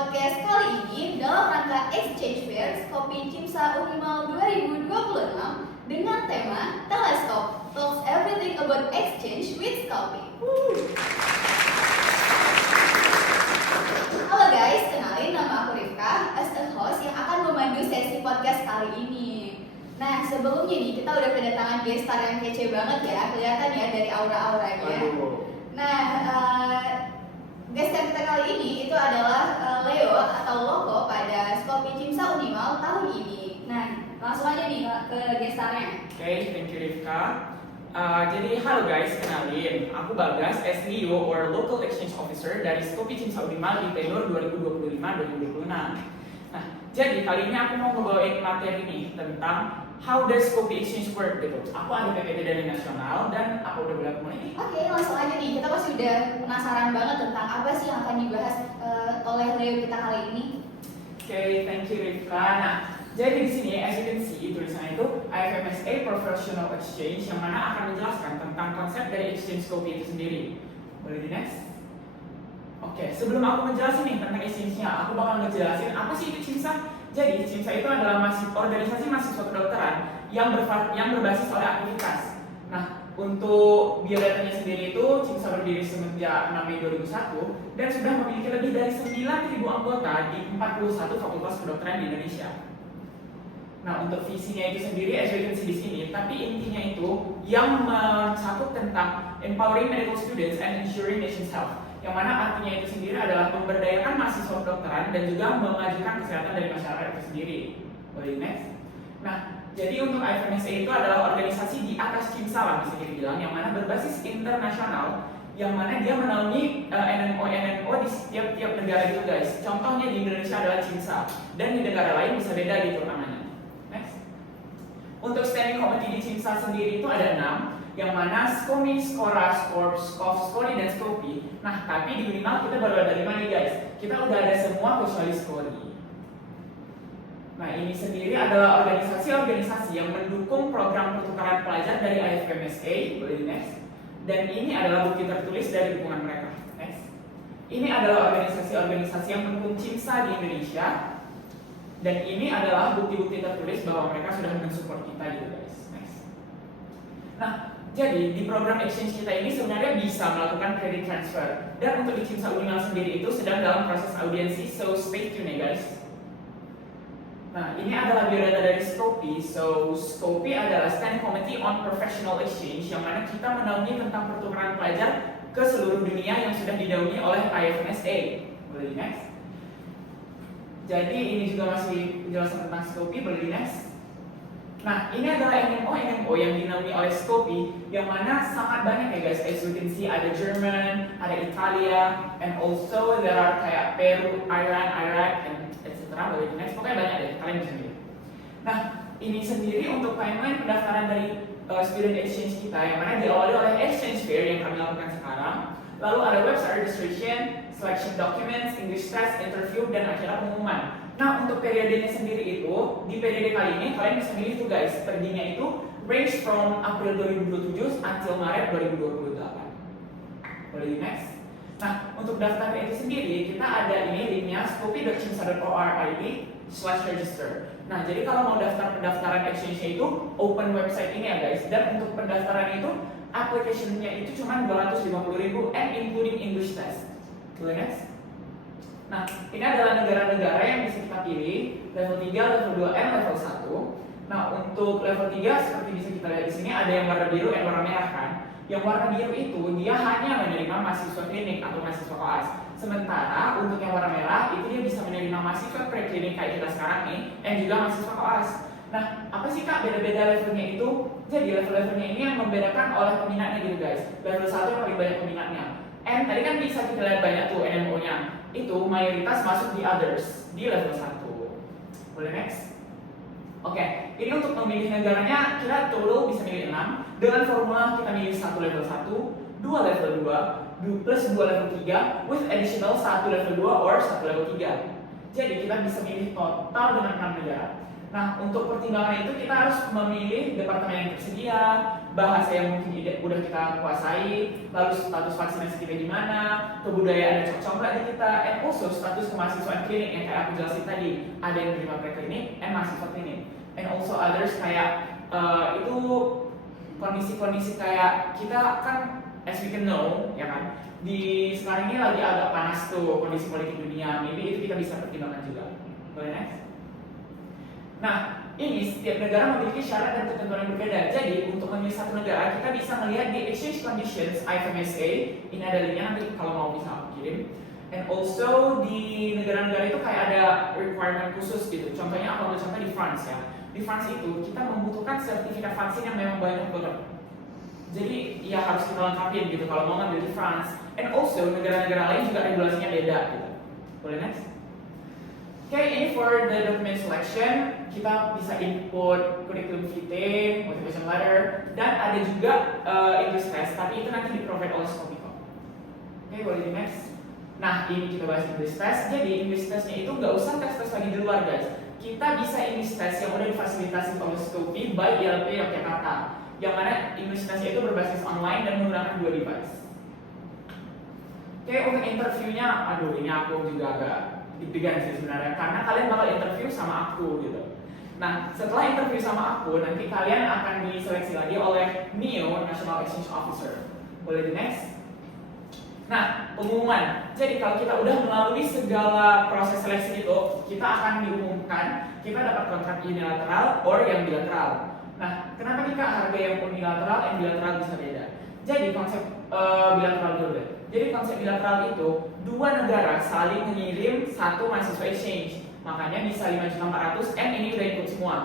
podcast kali ini dalam rangka Exchange Fair Skopi Cimsa Unimal 2026 dengan tema Teleskop Talks Everything About Exchange with Skopi. Halo guys, kenalin nama aku Rifka as a host yang akan memandu sesi podcast kali ini. Nah, sebelumnya nih kita udah kedatangan guest star yang kece banget ya, kelihatan ya dari aura-auranya. Nah, guest star kita kali ini itu adalah Leo atau Loco pada Skopi Cimsa Unimal tahun ini. Nah, langsung aja nih ke guest starnya. Oke, thank you Rifka. Jadi halo guys, kenalin, aku Bagas, SEO or Local Exchange Officer dari Skopi Cimsa Unimal di tenur 2025-2026. Nah, jadi kali ini aku mau ngebawain materi nih tentang how does Skopi Exchange work gitu. Aku ada PPT dari nasional dan aku udah boleh mulai nih. Oke, langsung aja nih. Kita pasti udah penasaran banget tentang apa sih yang akan dibahas oleh Leo kita kali ini. Oke, thank you Rifka. Nah, jadi di sini as you can see tulisannya itu IFMSA Professional Exchange yang mana akan menjelaskan tentang konsep dari exchange Skopi itu sendiri. Boleh di next? Oke, sebelum aku menjelasin nih tentang exchange-nya, aku bakal ngejelasin apa sih itu Cimsa. Jadi, Cimsa itu adalah organisasi mahasiswa kedokteran yang berbasis oleh aktivitas. Nah, untuk biodatanya sendiri itu, Cimsa berdiri semenjak 6 Mei 2001 dan sudah memiliki lebih dari 9.000 anggota di 41 fakultas kedokteran di Indonesia. Nah, untuk visinya itu sendiri, as you can see di sini, tapi intinya itu yang mencakup tentang empowering medical students and ensuring nation's health. Yang mana artinya itu sendiri adalah memberdayakan mahasiswa kedokteran dan juga memajukan kesehatan dari masyarakat itu sendiri. Boleh next? Nah, jadi untuk IFMSA itu adalah organisasi di atas Cimsa lah bisa dibilang, yang mana berbasis internasional, yang mana dia menaungi NNO di setiap negara gitu guys. Contohnya di Indonesia adalah Cimsa, dan di negara lain bisa beda gitu namanya. Next. Untuk standing committee di Cimsa sendiri itu ada 6, yang mana Skomi, Skora, Skorp, Skov, Skori, dan Skopi. Nah, tapi di Unimal kita baru ada 5 nih guys. Kita udah ada semua kecuali Skori. Nah, ini sendiri adalah organisasi-organisasi yang mendukung program pertukaran pelajar dari IFMSA. Boleh di next. Dan ini adalah bukti tertulis dari dukungan mereka. Next. Ini adalah organisasi-organisasi yang mendukung Cimsa di Indonesia. Dan ini adalah bukti-bukti tertulis bahwa mereka sudah mensupport kita gitu guys. Next. Nah, jadi di program exchange kita ini sebenarnya bisa melakukan credit transfer. Dan untuk di Cimsa Unimal sendiri itu sedang dalam proses audiensi, so stay tune ya guys. Nah, ini adalah biodata dari Skopi. So, Skopi adalah Standing Committee on Professional Exchange yang mana kita menaungi tentang pertukaran pelajar ke seluruh dunia yang sudah dinaungi oleh IFMSA. Boleh di next? Jadi ini juga masih penjelasan tentang Skopi. Boleh di next? Nah, ini adalah NMO yang dinaungi oleh Skopi, yang mana sangat banyak ya guys. As you can see, ada Jerman, ada Italia, and also there are kayak Peru, Iran, Iraq, and etc. Boleh di next, pokoknya banyak deh, kalian bisa lihat. Nah, ini sendiri untuk timeline pendaftaran dari student exchange kita, yang mana diawali oleh exchange fair yang kami lakukan sekarang. Lalu ada website registration, selection documents, English test, interview, dan akhirnya pengumuman. Nah, untuk periodenya sendiri itu, di periode kali ini kalian bisa milih tuh guys, perginya itu range from April 2027 until Maret 2028. Boleh di next? Nah, untuk daftar itu sendiri, kita ada ini linknya skopi.cimsa.or.id/register. Nah, jadi kalau mau daftar pendaftaran exchange-nya itu, open website ini ya guys. Dan untuk pendaftaran itu, application-nya itu cuma 250.000 and including English test. Boleh next? Nah, ini adalah negara-negara yang bisa kita pilih, level 3, level 2, and level 1. Nah, untuk level 3 seperti bisa kita lihat di sini ada yang warna biru dan warna merah kan. Yang warna biru itu dia hanya menerima mahasiswa klinik atau mahasiswa koas. Sementara untuk yang warna merah itu dia bisa menerima mahasiswa preklinik kayak kita sekarang nih, dan juga mahasiswa koas. Nah, apa sih kak beda-beda levelnya itu? Jadi level-levelnya ini yang membedakan oleh peminatnya gitu guys. Level 1 yang paling banyak peminatnya. And tadi kan bisa kita lihat banyak tuh NMO-nya. Itu mayoritas masuk di others di level 1. Boleh next? Oke, ini untuk memilih negaranya kita total bisa milih 6. Dengan formula kita milih 1 level 1, 2 level 2, plus 2 level 3 with additional 1 level 2 or 1 level 3. Jadi kita bisa milih total dengan 6 negara. Nah, untuk pertimbangan itu kita harus memilih departemen yang tersedia, bahasa yang mungkin udah kita kuasai, lalu status vaksinasi kita gimana, kebudayaan dan cocok nggak di kita, and also status kemahasiswaan klinik yang kayak aku jelasin tadi, ada yang terima preklinik and mahasiswa klinik, and also others kayak itu kondisi-kondisi kayak kita kan as we can know ya kan, di sekarang ini lagi agak panas tuh kondisi politik dunia, maybe itu kita bisa pertimbangkan juga. Boleh next? Nah, ini setiap negara memiliki syarat dan ketentuan yang berbeda. Jadi untuk memilih satu negara kita bisa melihat di exchange conditions IFMSA. Ini ada linknya nanti kalau mau bisa aku kirim. And also di negara-negara itu kayak ada requirement khusus gitu. Contohnya aku ambil contoh di France ya. Di France itu kita membutuhkan sertifikat vaksin yang memang banyak banget. Jadi ya harus kita lengkapin gitu kalau mau ngambil di France. And also negara-negara lain juga regulasinya beda gitu. Boleh next? Oke, ini for the document selection, kita bisa input curriculum vitae, motivation letter, dan ada juga English test, tapi itu nanti di-provide oleh Scopiko. Oke, boleh di next. Nah, ini kita bahas English test, jadi English testnya itu nggak usah tes-tes lagi di luar guys. Kita bisa English test yang udah difasilitasi oleh Scopi by ILP Yogyakarta, yang mana English testnya itu berbasis online dan menggunakan 2 device. Oke, untuk interviewnya, aduh ini aku juga agak deg-degan sih sebenarnya, karena kalian bakal interview sama aku gitu. Nah, setelah interview sama aku, nanti kalian akan diseleksi lagi oleh NEO, National Exchange Officer. Boleh di next? Nah, pengumuman. Jadi kalau kita udah melalui segala proses seleksi itu, kita akan diumumkan kita dapat kontrak unilateral or yang bilateral. Nah, kenapa nih Kak harga yang unilateral dan bilateral bisa beda? Jadi konsep bilateral dulu deh. Jadi konsep bilateral itu dua negara saling mengirim satu mahasiswa exchange, makanya bisa 5.400.000 and ini udah ikut semua.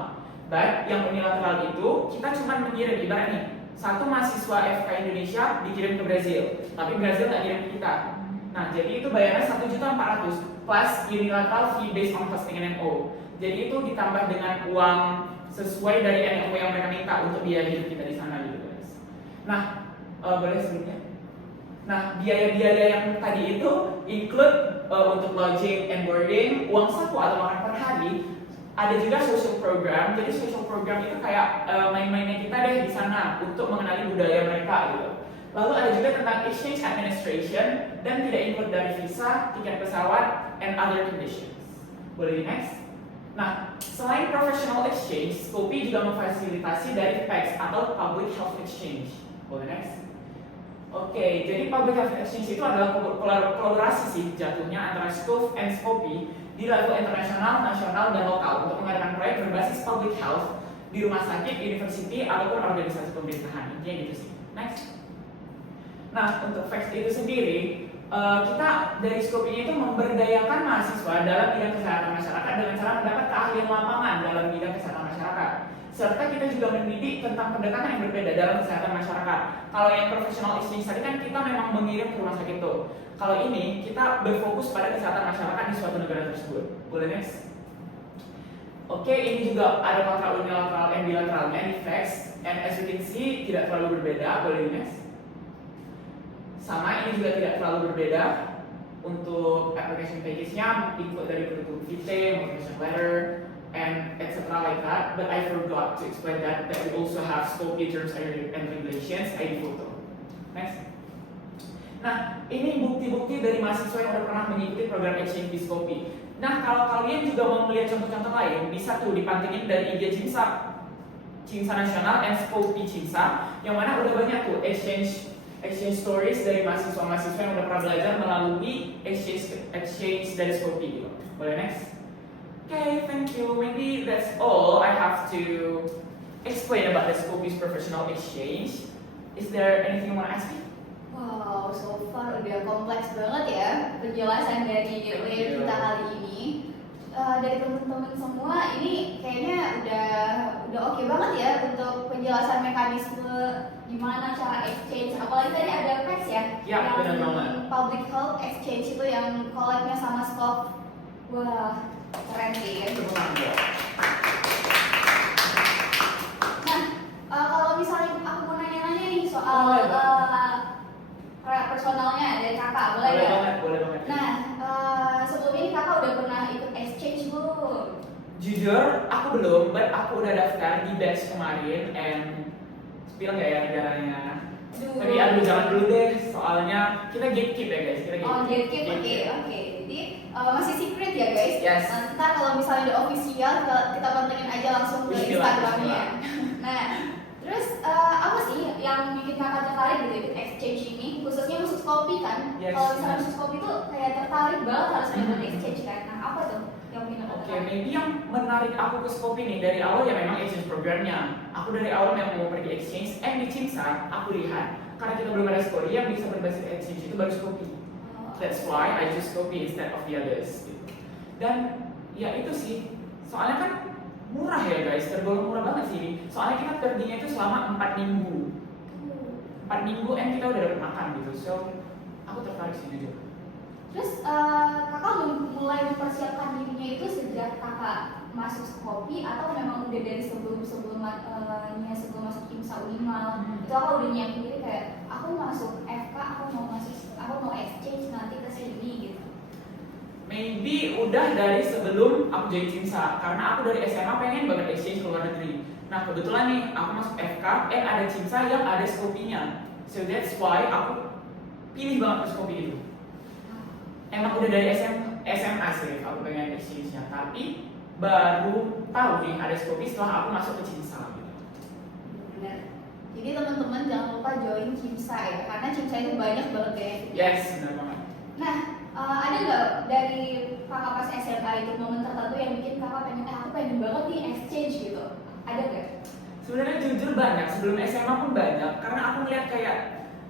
But yang unilateral itu kita cuma mengirim ibarat nih satu mahasiswa FK Indonesia dikirim ke Brazil, tapi Brazil nggak kirim ke kita. Nah jadi itu bayarnya 1.400.000 plus unilateral fee based on hosting NMO. Jadi itu ditambah dengan uang sesuai dari NMO yang mereka minta untuk biaya hidup kita di sana gitu guys. Nah boleh sebelumnya. Nah, biaya-biaya yang tadi itu include untuk lodging and boarding, uang saku atau makan per hari. Ada juga social program. Jadi social program itu kayak main-mainnya kita deh di sana untuk mengenali budaya mereka gitu. Lalu ada juga tentang exchange administration dan tidak include dari visa, tiket pesawat, and other conditions. Boleh di next? Nah, selain professional exchange, Scopi juga memfasilitasi dari PEX atau Public Health Exchange. Boleh next? Oke, jadi Public Health Exchange itu adalah kolaborasi sih jatuhnya antara SCOPE and Scopi di level internasional, nasional, dan lokal untuk mengadakan proyek berbasis public health di rumah sakit, university, ataupun organisasi pemerintahan. Intinya gitu sih. Next. Nah, untuk FACT itu sendiri, kita dari Scope ini itu memberdayakan mahasiswa dalam bidang kesehatan masyarakat dengan cara mendapat keahlian lapangan dalam bidang kesehatan masyarakat. Serta kita juga mendidik tentang pendekatan yang berbeda dalam kesehatan masyarakat. Kalau yang professional exchange tadi kan kita memang mengirim ke rumah sakit tuh. Kalau ini kita berfokus pada kesehatan masyarakat di suatu negara tersebut. Boleh next? Oke, ini juga ada kontrak unilateral and bilateralnya di FACT, and as you can see tidak terlalu berbeda. Boleh next? Sama, ini juga tidak terlalu berbeda. Untuk application package-nya include dari curriculum vitae, motivation letter, and etc. like that, but I forgot to explain that we also have scope terms and regulations, ID photo. Next. Nah, ini bukti-bukti dari mahasiswa yang udah pernah mengikuti program exchange di Scopi. Nah, kalau kalian juga mau melihat contoh-contoh lain, bisa tuh dipantengin dari IG Cimsa Nasional and Scopi Cimsa, yang mana udah banyak tuh exchange stories dari mahasiswa-mahasiswa yang udah pernah belajar melalui exchange dari Scopi gitu. Boleh next? Okay, thank you. Maybe that's all I have to explain about the Scopi's professional exchange. Is there anything you want to ask me? Wow, so far udah kompleks banget ya penjelasan dari layer kita kali ini. Dari teman-teman semua ini kayaknya udah oke banget ya untuk penjelasan mekanisme gimana cara exchange. Apalagi tadi ada PEX ya, Ya, benar banget. Public Health Exchange itu yang collab-nya sama Scope. Wah, keren sih. Nah, kalau misalnya aku mau nanya-nanya nih soal personalnya dari kakak, boleh nggak? Boleh banget. Nah, sebelum ini kakak udah pernah ikut exchange belum? Jujur, aku belum, but aku udah daftar di batch kemarin, and spill nggak ya negaranya? Aduh. Tapi aduh jangan dulu deh, soalnya kita gatekeep ya guys, kita Oh, gatekeep, oke. Jadi masih secret ya guys. Yes. Ntar kalau misalnya udah official, kita pantengin aja langsung ke Instagramnya. Nah, terus apa sih yang bikin kakak tertarik gitu ikut exchange ini? Khususnya khusus kopi kan? Yes. Kalau misalnya khusus kopi tuh kayak tertarik banget harus ikut exchange kan? Nah, apa tuh yang bikin kakak Oke, tertarik? maybe yang menarik aku ke Skopi nih dari awal ya memang exchange programnya. Aku dari awal memang mau pergi exchange, di Cimsa aku lihat karena kita belum ada story yang bisa berbasis exchange itu baru Skopi. That's why I choose Skopi instead of the others. Dan ya itu sih, soalnya kan murah ya guys, tergolong murah banget sih. Soalnya kita perginya itu selama 4 minggu. 4 minggu kita udah dapat makan gitu. So aku tertarik sih jujur. Terus kakak mulai mempersiapkan dirinya itu sejak kakak masuk Skopi atau memang udah dari sebelum masuk Cimsa Unimal itu kakak udah nyiapin diri kayak aku masuk FK, aku mau exchange nanti ke sini gitu. Maybe udah dari sebelum aku jadi Cimsa, karena aku dari SMA pengen banget exchange ke luar negeri. Nah kebetulan nih aku masuk FK, ada Cimsa yang ada Skopinya. So that's why aku pilih banget ke Skopi itu. Emang udah dari SMA sih aku pengen exchange-nya, tapi baru tahu nih ada Skopi setelah aku masuk ke Cimsa gitu. Benar. Jadi teman-teman jangan lupa join Cimsa ya, karena Cimsa itu banyak banget ya. Yes, benar banget. Nah, ada nggak dari kakak pas SMA itu momen tertentu yang bikin kakak pengen, aku pengen banget nih exchange gitu? Ada nggak? Sebenarnya jujur banyak, sebelum SMA pun banyak, karena aku melihat kayak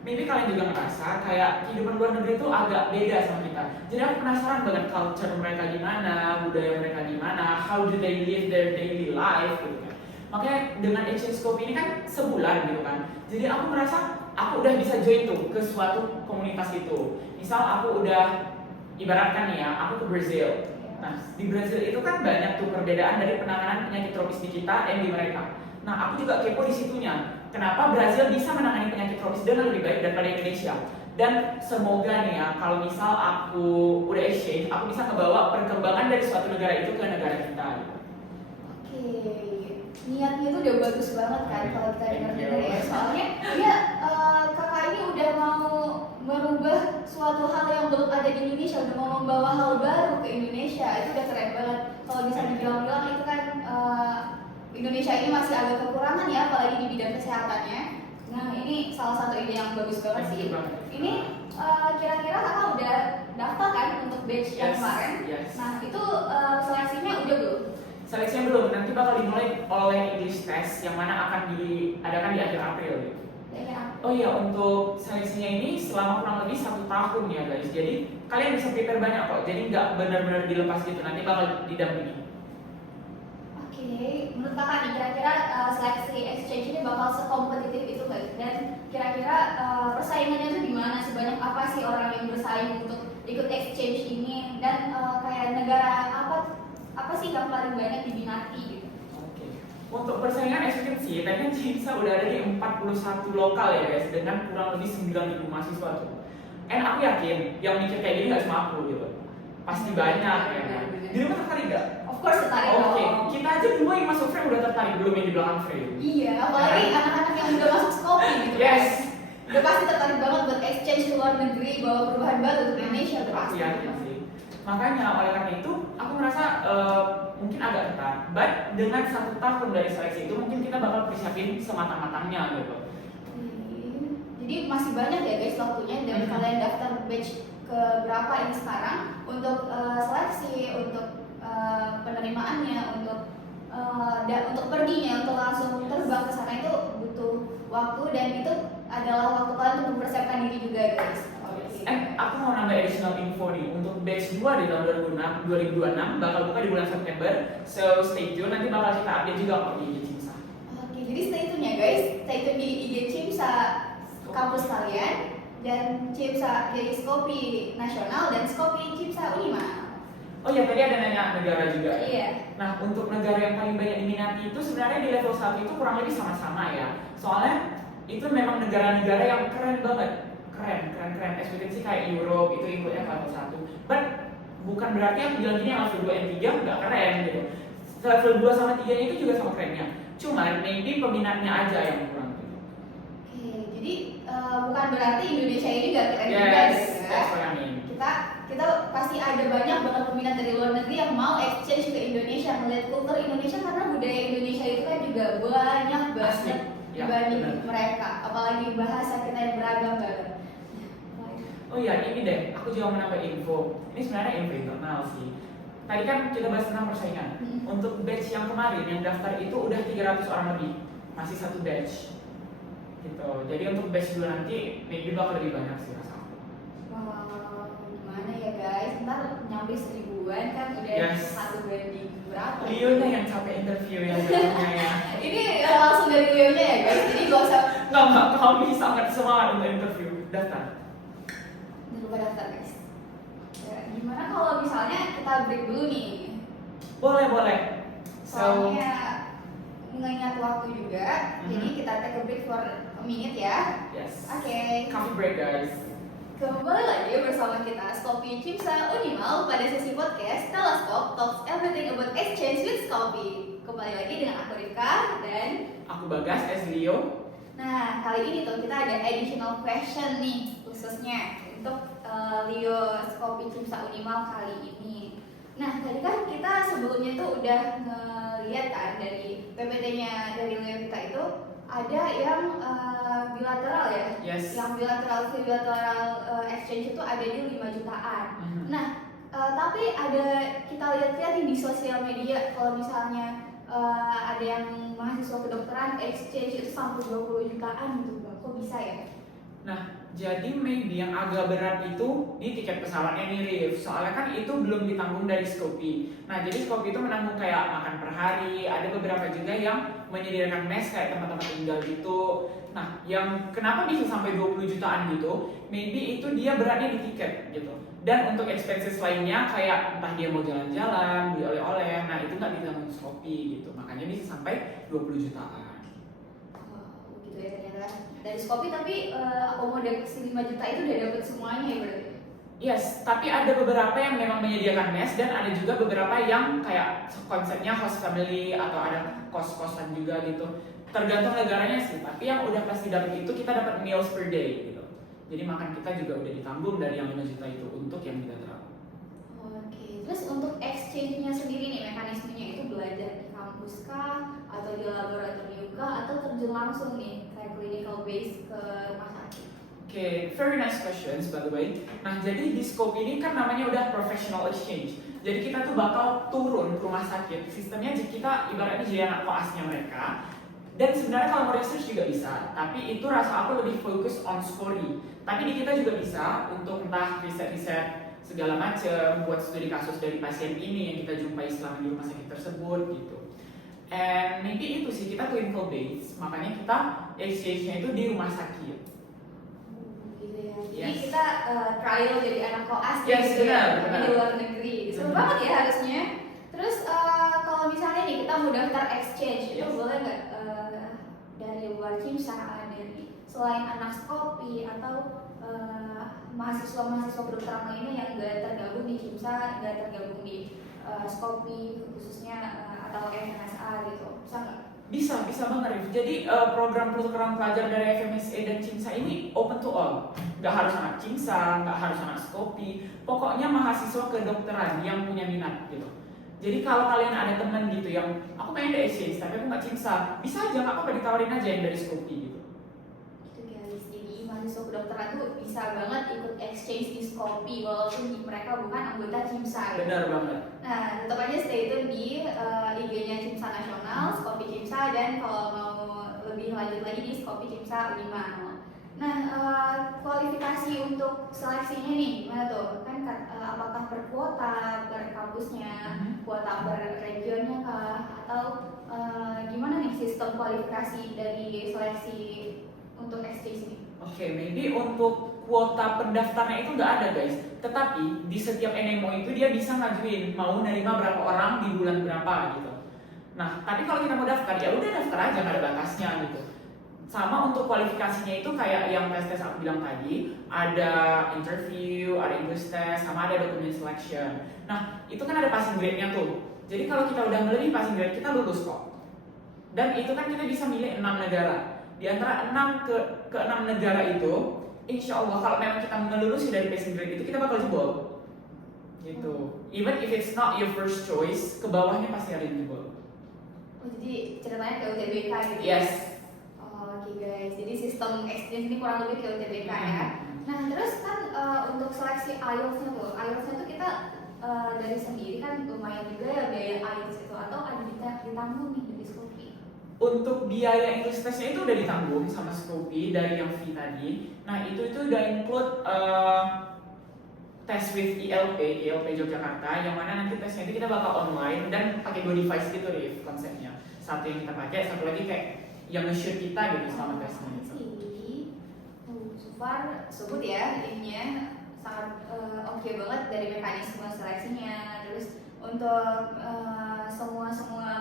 maybe kalian juga ngerasa kayak kehidupan luar negeri itu agak beda sama kita. Jadi aku penasaran banget culture mereka gimana, budaya mereka gimana, how do they live their daily life gitu kan. Makanya dengan exchange Skopi ini kan sebulan gitu kan. Jadi aku merasa aku udah bisa join tuh ke suatu komunitas itu. Misal aku udah ibaratkan nih ya, aku ke Brazil. Nah di Brazil itu kan banyak tuh perbedaan dari penanganan penyakit tropis di kita dan di mereka. Nah aku juga kepo di situnya. Kenapa Brazil bisa menangani penyakit tropis dengan lebih baik daripada Indonesia? Dan semoga nih ya, kalau misal aku udah exchange, aku bisa ngebawa perkembangan dari suatu negara itu ke negara kita. Oke, niatnya tuh udah bagus banget kan kalau kita dengar-dengar ya. Soalnya ya kakak ini udah mau merubah suatu hal yang belum ada di Indonesia, udah mau membawa hal baru ke Indonesia. Itu udah keren banget. Kalau bisa dibilang-bilang itu kan Indonesia ini masih agak kekurangan ya, apalagi di bidang kesehatannya. Nah ini salah satu ide yang bagus banget sih. Ini kira-kira kakak udah daftar kan untuk batch yang kemarin? Yes. Nah itu seleksinya udah belum? Seleksinya belum, nanti bakal dimulai oleh English test yang mana akan diadakan di akhir April gitu. Oh iya, untuk seleksinya ini selama kurang lebih 1 tahun ya guys. Jadi kalian bisa prepare banyak kok. Jadi nggak benar-benar dilepas gitu, nanti bakal didampingi. Oke, menurut kakak nih kira-kira seleksi exchange ini bakal sekompetitif itu nggak? Dan kira-kira persaingannya itu gimana? Sebanyak apa sih orang yang bersaing untuk ikut exchange ini? Dan kayak negara apa sih yang paling banyak diminati gitu? Oke. Untuk persaingan efisiensi, tadi kan Cimsa udah ada di 41 lokal ya guys, dengan kurang lebih 9.000 mahasiswa tuh. And aku yakin yang mikir kayak gini nggak cuma aku gitu. Pasti banyak ya kan. Jadi kamu tertarik nggak? Of course tertarik dong. Oke, kita aja dua yang masuk frame udah tertarik, belum yang di belakang frame. Iya, apalagi anak-anak yang udah masuk Skopi gitu. Yes. Udah pasti tertarik banget buat exchange ke luar negeri, bawa perubahan baru untuk Indonesia udah Aku pasti. yakin sih. Makanya oleh karena itu, aku merasa mungkin agak ketat. But dengan 1 tahun dari seleksi itu, mungkin kita bakal persiapin sematang-matangnya gitu. Jadi masih banyak ya guys waktunya dari kalian daftar batch ke berapa ini sekarang untuk seleksi, untuk penerimaannya, untuk perginya, untuk langsung terbang ke sana itu butuh waktu dan itu adalah waktu kalian untuk mempersiapkan diri juga guys. Aku mau nambah additional info nih untuk batch 2 di tahun 2026 bakal buka di bulan September. So stay tune, nanti bakal kita update juga kok di IG Cimsa. Oke, jadi stay tune ya guys, stay tune di IG Cimsa kampus kalian dan Cimsa jadi Skopi Nasional dan Skopi Cimsa Unimal. Oh ya, tadi ada nanya negara juga. Iya. Nah, untuk negara yang paling banyak diminati itu sebenarnya di level 1 itu kurang lebih sama-sama ya. Soalnya itu memang negara-negara yang keren banget. Keren. Ekspektasi kayak Europe itu ikutnya level 1. But bukan berarti yang bilang gini yang level 2 dan 3 nggak keren gitu. Level 2 sama 3 itu juga sama kerennya. Cuman maybe peminatnya aja yang kurang gitu. bukan berarti Indonesia ini gak keren juga Yes, ya. that's what I mean. Kita pasti ada banyak banget peminat dari luar negeri yang mau exchange ke Indonesia, melihat kultur Indonesia, karena budaya Indonesia itu kan juga banyak banget Ya, dibanding benar. mereka, apalagi bahasa kita yang beragam banget. Oh iya, ini deh, aku juga mau nambah info. Ini sebenarnya info internal sih. Tadi kan kita bahas tentang persaingan. Untuk batch yang kemarin yang daftar itu udah 300 orang lebih, masih satu batch. Gitu. Jadi untuk batch dua nanti maybe bakal lebih banyak sih rasa aku. Wow, gimana ya guys? Ntar nyampe 1000-an kan udah Yes. satu banding berapa? Leo-nya yang capek interview ya jadinya ya. Ini langsung dari Leo-nya ya guys, jadi gak usah Nggak, kami sangat semangat untuk interview. Daftar. jangan lupa daftar guys. Ya, gimana kalau misalnya kita break dulu nih? Boleh. So, Soalnya mengingat waktu juga, jadi kita take a break for a minute ya. yes. Oke. Coffee break guys. Kembali lagi bersama kita Skopi Cimsa Unimal pada sesi podcast Teleskop Talks Everything About Exchange with Skopi. Kembali lagi dengan aku Rifka dan Aku Bagas as Leo. nah kali ini tuh kita ada additional question nih khususnya untuk Leo Skopi Cimsa Unimal kali ini. Nah tadi kan kita sebelumnya tuh udah ngeliat kan dari PPT-nya dari Leo kita itu ada yang bilateral ya. Yes. Yang bilateral exchange itu ada di 5 jutaan. Nah, tapi ada kita lihat-lihat di sosial media kalau misalnya ada yang mahasiswa kedokteran exchange itu sampai 20 jutaan gitu, Bang. Kok bisa ya? Nah, jadi maybe yang agak berat itu di tiket pesawatnya nih Rif. Soalnya kan itu belum ditanggung dari Skopi. Nah, jadi Skopi itu menanggung kayak makan per hari. Ada beberapa juga yang menyediakan mes kayak tempat-tempat tinggal gitu. Nah, yang kenapa bisa sampai 20 jutaan gitu, maybe itu dia beratnya di tiket gitu. Dan untuk expenses lainnya kayak entah dia mau jalan-jalan, beli oleh-oleh, nah itu nggak ditanggung Shopee gitu. Makanya bisa sampai 20 jutaan. Wow, gitu ya ternyata. Dari Shopee tapi akomodasi 5 juta itu udah dapet semuanya ya berarti? Yes, tapi ada beberapa yang memang menyediakan mes dan ada juga beberapa yang kayak konsepnya host family atau ada kos-kosan juga gitu. Tergantung negaranya sih, tapi yang udah pasti dapat itu kita dapat meals per day gitu. Jadi makan kita juga udah ditanggung dari yang 5 juta itu untuk yang bilateral. Oke, terus untuk exchange-nya sendiri nih mekanismenya itu belajar di kampus kah atau di laboratorium kah atau terjun langsung nih kayak clinical base ke rumah sakit? Oke, very nice questions by the way. Nah, jadi di scope ini kan namanya udah professional exchange. Jadi kita tuh bakal turun ke rumah sakit. Sistemnya kita ibaratnya jadi anak koasnya mereka. Dan sebenarnya kalau mau research juga bisa, tapi itu rasa aku lebih fokus on story. Tapi di kita juga bisa untuk entah riset-riset segala macam, buat studi kasus dari pasien ini yang kita jumpai selama di rumah sakit tersebut gitu. And maybe itu sih kita clinical base, makanya kita exchange-nya itu di rumah sakit. Gitu ya. Jadi Yes. kita trial jadi anak koas Yes, gitu ya, benar. di luar negeri. Seru banget ya harusnya. Terus kalau misalnya nih kita mau daftar exchange itu Yes. boleh nggak dari luar Cimsa, dari selain anak Skopi atau mahasiswa-mahasiswa kedokteran lainnya yang nggak tergabung di Cimsa, nggak tergabung di Skopi khususnya atau FMSA gitu, bisa nggak? Bisa banget Rif. Jadi program pertukaran pelajar dari FMSA dan Cimsa ini open to all. Nggak harus anak Cimsa, nggak harus anak Skopi. Pokoknya mahasiswa kedokteran yang punya minat gitu. Jadi kalau kalian ada teman gitu yang aku pengen di exchange tapi aku nggak Cimsa, bisa aja nggak apa-apa ditawarin aja yang dari Skopi gitu. Itu guys, jadi mahasiswa kedokteran tuh bisa banget ikut exchange di Skopi walaupun mereka bukan anggota Cimsa gitu. Benar banget. Nah, tetap aja stay tune di IG-nya Cimsa Nasional, Skopi Cimsa, dan kalau mau lebih lanjut lagi di Skopi Cimsa Unimal. Nah, kualifikasi untuk seleksinya nih gimana tuh? Kan apakah per kuota, per kampusnya, kuota per regionnya kah? Atau gimana nih sistem kualifikasi dari seleksi untuk exchange ini? Oke, maybe untuk kuota pendaftarnya itu nggak ada guys. Tetapi di setiap NMO itu dia bisa ngajuin mau nerima berapa orang di bulan berapa gitu. Nah, tapi kalau kita mau daftar ya udah daftar aja nggak ada batasnya gitu. Sama untuk kualifikasinya itu kayak yang tes aku bilang tadi, ada interview, ada English test, sama ada document selection. Nah, itu kan ada passing grade-nya tuh. Jadi kalau kita udah melebihi passing grade, kita lulus kok. Dan itu kan kita bisa milih 6 negara. di antara 6 ke 6 negara itu, insya Allah kalau memang kita melulusi dari passing grade itu kita bakal jebol. Gitu. Even if it's not your first choice, ke bawahnya pasti ada yang jebol. Oh, jadi ceritanya kayak UTBK gitu. Yes. Oke guys, jadi sistem exchange ini kurang lebih kayak UTBK ya. Nah terus kan untuk seleksi IELTS-nya tuh kita dari sendiri kan lumayan juga ya biaya IELTS itu, atau ada ditanggung nih dari Skopi? Untuk biaya English testnya itu udah ditanggung sama Skopi dari yang fee tadi. Nah itu udah include tes with ILP Yogyakarta, yang mana nanti tesnya itu kita bakal online dan pakai 2 device gitu Rif konsepnya. Satu yang kita pakai, satu lagi kayak yang nge-shoot kita gitu selama tesnya gitu. So far, sebut ya ininya sangat oke banget dari mekanisme seleksinya. Terus untuk semua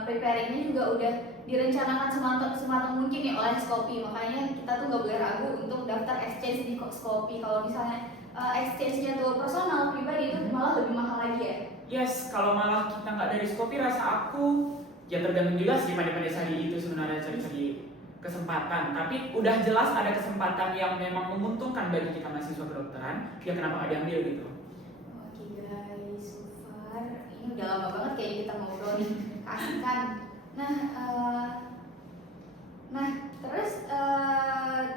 preparingnya juga udah direncanakan sematang mungkin nih oleh Skopi. Makanya kita tuh nggak boleh ragu untuk daftar exchange di Skopi. Kalau misalnya exchange-nya tuh personal pribadi itu malah lebih mahal lagi ya. Yes, kalau malah kita nggak dari Skopi, rasa aku ya tergantung juga sih pada sari itu sebenarnya cari-cari kesempatan. Tapi udah jelas ada kesempatan yang memang menguntungkan bagi kita mahasiswa kedokteran, ya kenapa nggak diambil gitu. Oke guys, so far ini udah lama banget kayaknya kita ngobrol nih, kasihkan. Nah terus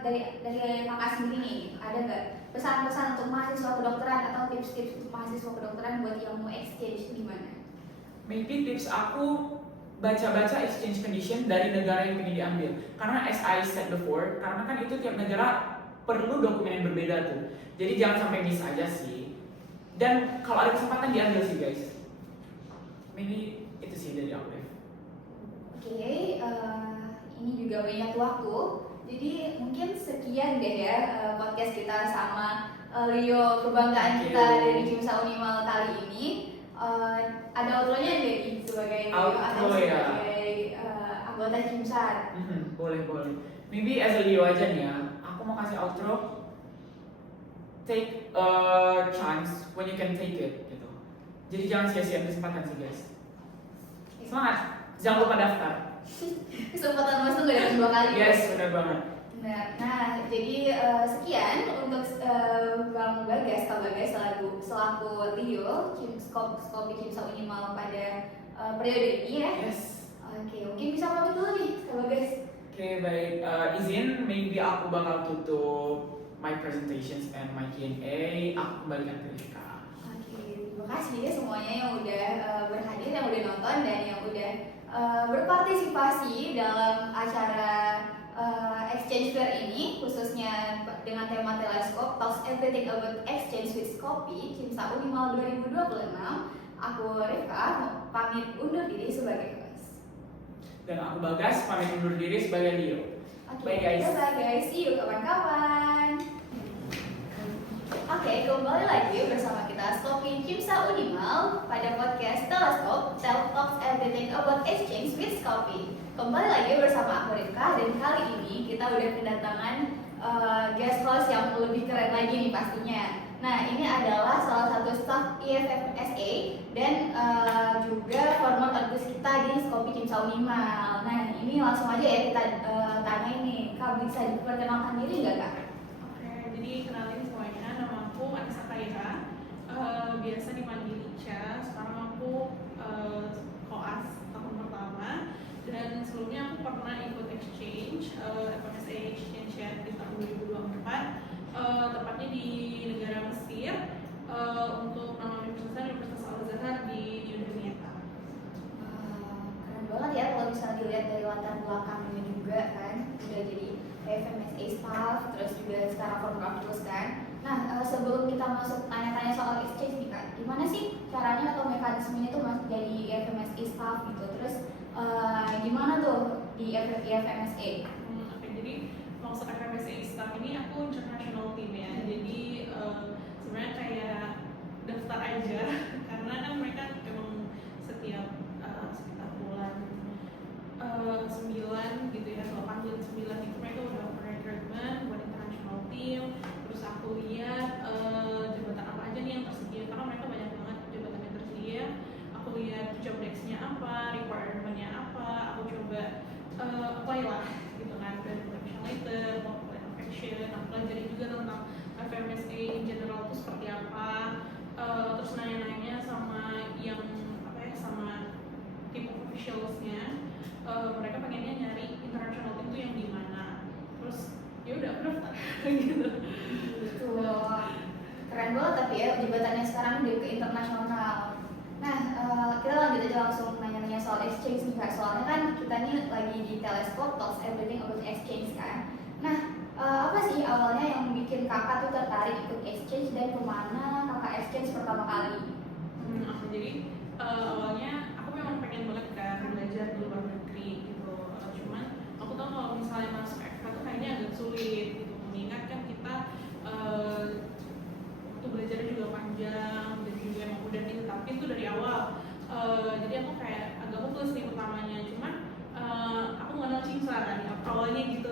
dari kakak sendiri nih, ada nggak pesan-pesan untuk mahasiswa kedokteran atau tips-tips untuk mahasiswa kedokteran buat yang mau exchange itu gimana? Maybe tips aku baca-baca exchange condition dari negara yang ingin diambil. Karena as I said before, karena kan itu tiap negara perlu dokumen yang berbeda tuh. Jadi jangan sampai miss aja sih. Dan kalau ada kesempatan diambil sih guys. Maybe itu sih dari aku deh. Oke, ini juga banyak waktu. Jadi mungkin sekian deh ya podcast kita sama Leo, kebanggaan kita dari Cimsa Unimal kali ini. Ada outro-nya jadi sebagai Outro ya. sebagai anggota Cimsa. Boleh. Maybe as a Leo aja nih ya. Aku mau kasih outro. Take a chance when you can take it gitu. Jadi jangan sia-sia kesempatan sih guys. Semangat. Jangan lupa daftar. Kesempatan emas tuh gak ada 2 kali. Yes, benar banget. Nah, jadi sekian untuk Bang Bagas, Kak Bagas selaku Leo Skopi Cimsa Unimal pada periode ini ya. Yes. Oke, mungkin bisa pamit dulu nih, Kak Bagas. Oke, baik. Izin, maybe aku bakal tutup my presentations and my Q&A. Aku kembalikan ke Rifka. Oke, terima kasih ya semuanya yang udah berhadir, yang udah nonton dan yang udah berpartisipasi dalam acara exchange fair ini, khususnya dengan tema Teleskop Talks Everything About Exchange with Skopi Cimsa Unimal 2026. Aku Rifka pamit undur diri sebagai host. Dan aku Bagas pamit undur diri sebagai Leo. Oke, Bye guys. bye guys, see you kawan-kawan. Oke, kembali lagi bersama kita Skopi Cimsa Unimal pada podcast Teleskop Talks Everything About Exchange with Skopi. Kembali lagi bersama aku Rifka, dan kali ini kita udah kedatangan guest host yang lebih keren lagi nih pastinya. Nah, ini adalah salah satu staff IFMSA dan juga former kampus kita di Skopi Cimsa Unimal. Nah, ini langsung aja ya kita tanya ini, Kak bisa diperkenalkan diri nggak Kak? Oke, jadi kenalin semuanya, nama aku Anissa Kaira, biasa dipanggil Ica. Sekarang aku koas tahun pertama, dan sebelumnya aku pernah ikut exchange, FMSA exchange ya, di tahun 2024, tepatnya di negara Mesir, untuk nama Universitas Al-Azhar di Yogyakarta. Keren banget ya kalau misalnya dilihat dari latar belakangnya juga kan, udah jadi FMSA staff, terus juga sekarang former kampus kan. Nah, sebelum kita masuk tanya-tanya soal exchange nih Kak, gimana sih caranya atau mekanismenya tuh masuk jadi FMSA staff gitu? Terus gimana tuh di FMSA? Oke, jadi maksud FMSA staff ini aku international team ya. Jadi sebenarnya kayak daftar aja karena kan mereka emang setiap sekitar bulan 9 gitu ya, 8 bulan 9 itu mereka udah open recruitment buat international team. Terus aku lihat jabatan apa aja nih yang tersedia, karena mereka banyak banget jabatan yang tersedia. Aku lihat job desk-nya apa, requirement-nya apa, aku coba apply lah gitu kan. Dan professionally gitu. Gitu. Keren banget tapi ya jabatannya sekarang udah ke internasional. Nah, kita lanjut aja langsung nanya-nanya soal exchange nih Kak. Soalnya kan kita nih lagi di Teleskop Talks Everything About Exchange kan. Nah, apa sih awalnya yang bikin kakak tuh tertarik ikut exchange dan kemana kakak exchange pertama kali? Jadi awalnya aku memang pengen banget kan belajar di luar negeri gitu. Cuman aku tahu kalau misalnya masuk FK tuh kayaknya agak sulit gitu. Mengingat kan kita waktu belajar juga panjang dan juga emang udah ditetapin tuh dari awal. Jadi aku kayak agak hopeless nih pertamanya. Cuman aku mengenal Cimsa kan awalnya gitu.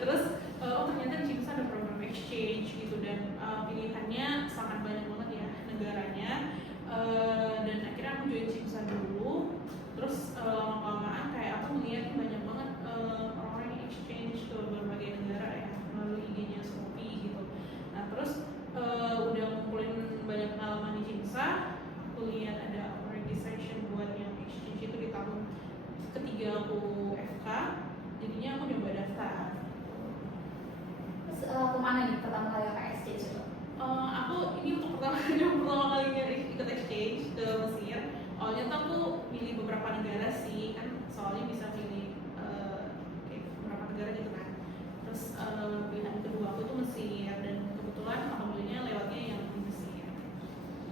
Terus oh ternyata di Cimsa ada program exchange gitu dan pilihannya sangat banyak banget ya negaranya. Dan akhirnya aku join Cimsa dulu. Terus lama-lamaan kayak aku melihat banyak banget orang-orang yang exchange ke berbagai negara ya melalui IG-nya Shopee gitu. Nah terus udah ngumpulin banyak pengalaman di Cimsa. Aku lihat ada registration buat yang exchange itu di tahun ketiga aku FK. Jadinya aku nyoba daftar. Terus kemana nih pertama kali kakak exchange itu? Aku ini untuk pertama kalinya ikut exchange ke Mesir. Awalnya tuh aku milih beberapa negara sih, kan soalnya bisa pilih kayak beberapa negara gitu kan. Terus pilihan kedua aku tuh Mesir dan kebetulan alhamdulillah lewatnya yang di Mesir.